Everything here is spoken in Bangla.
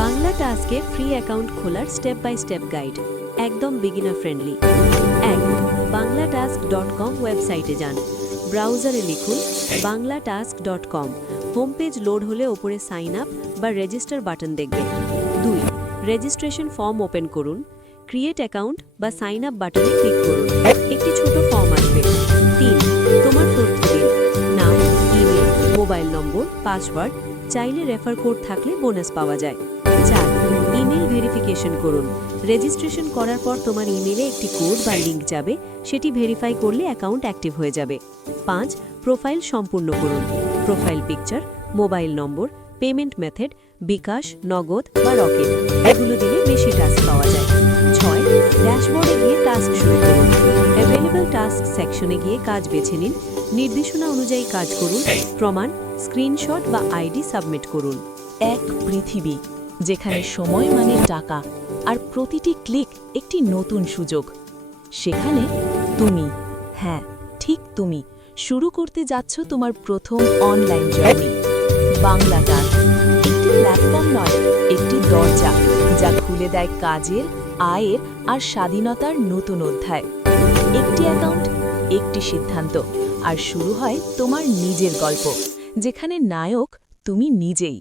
বাংলা টাস্কে ফ্রি অ্যাকাউন্ট খোলার স্টেপ বাই স্টেপ গাইড একদম বিগিনার ফ্রেন্ডলি। 1. banglaTask.com ওয়েবসাইটে যান। ব্রাউজারে লিখুন banglaTask.com। হোম পেজ লোড হলে ওপরে সাইন আপ বা রেজিস্টার বাটন দেখবে। 2. রেজিস্ট্রেশন ফর্ম ওপেন করুন। ক্রিয়েট অ্যাকাউন্ট বা সাইন আপ বাটনে ক্লিক করুন। একটি ছোট ফর্ম আসবে। 3. তোমার তথ্য দিন, নাম, ইমেল, মোবাইল নম্বর, পাসওয়ার্ড, চাইলে রেফার কোড থাকলে বোনাস পাওয়া যায়। 4. ইমেল ভেরিফিকেশন করুন। রেজিস্ট্রেশন করার পর তোমার ইমেলে একটি কোড বা লিঙ্ক যাবে, সেটি ভেরিফাই করলে অ্যাকাউন্ট অ্যাক্টিভ হয়ে যাবে। 5. প্রোফাইল সম্পূর্ণ করুন। Profile picture, mobile number, payment method, bKash, Nagad বা রকেট, এগুলো দিলে বেশি টাস্ক পাওয়া যায়। 6. ড্যাশবোর্ডে গিয়ে টাস্ক শুরু করুন। অ্যাভেলেবল টাস্ক সেকশনে গিয়ে কাজ বেছে নিন, নির্দেশনা অনুযায়ী কাজ করুন, প্রমাণ, স্ক্রিনশট বা আইডি সাবমিট করুন। এক পৃথিবী যেখানে সময় মানে টাকা, আর প্রতিটি ক্লিক একটি নতুন সুযোগ। সেখানে তুমি, হ্যাঁ ঠিক তুমি, শুরু করতে যাচ্ছ তোমার প্রথম অনলাইন জার্নি। বাংলা টাস্ক একটি প্ল্যাটফর্ম নয়, একটি দরজা যা খুলে দেয় কাজের, আয়ের আর স্বাধীনতার নতুন অধ্যায়। একটি অ্যাকাউন্ট, একটি সিদ্ধান্ত, আর শুরু হয় তোমার নিজের গল্প, যেখানে নায়ক তুমি নিজেই।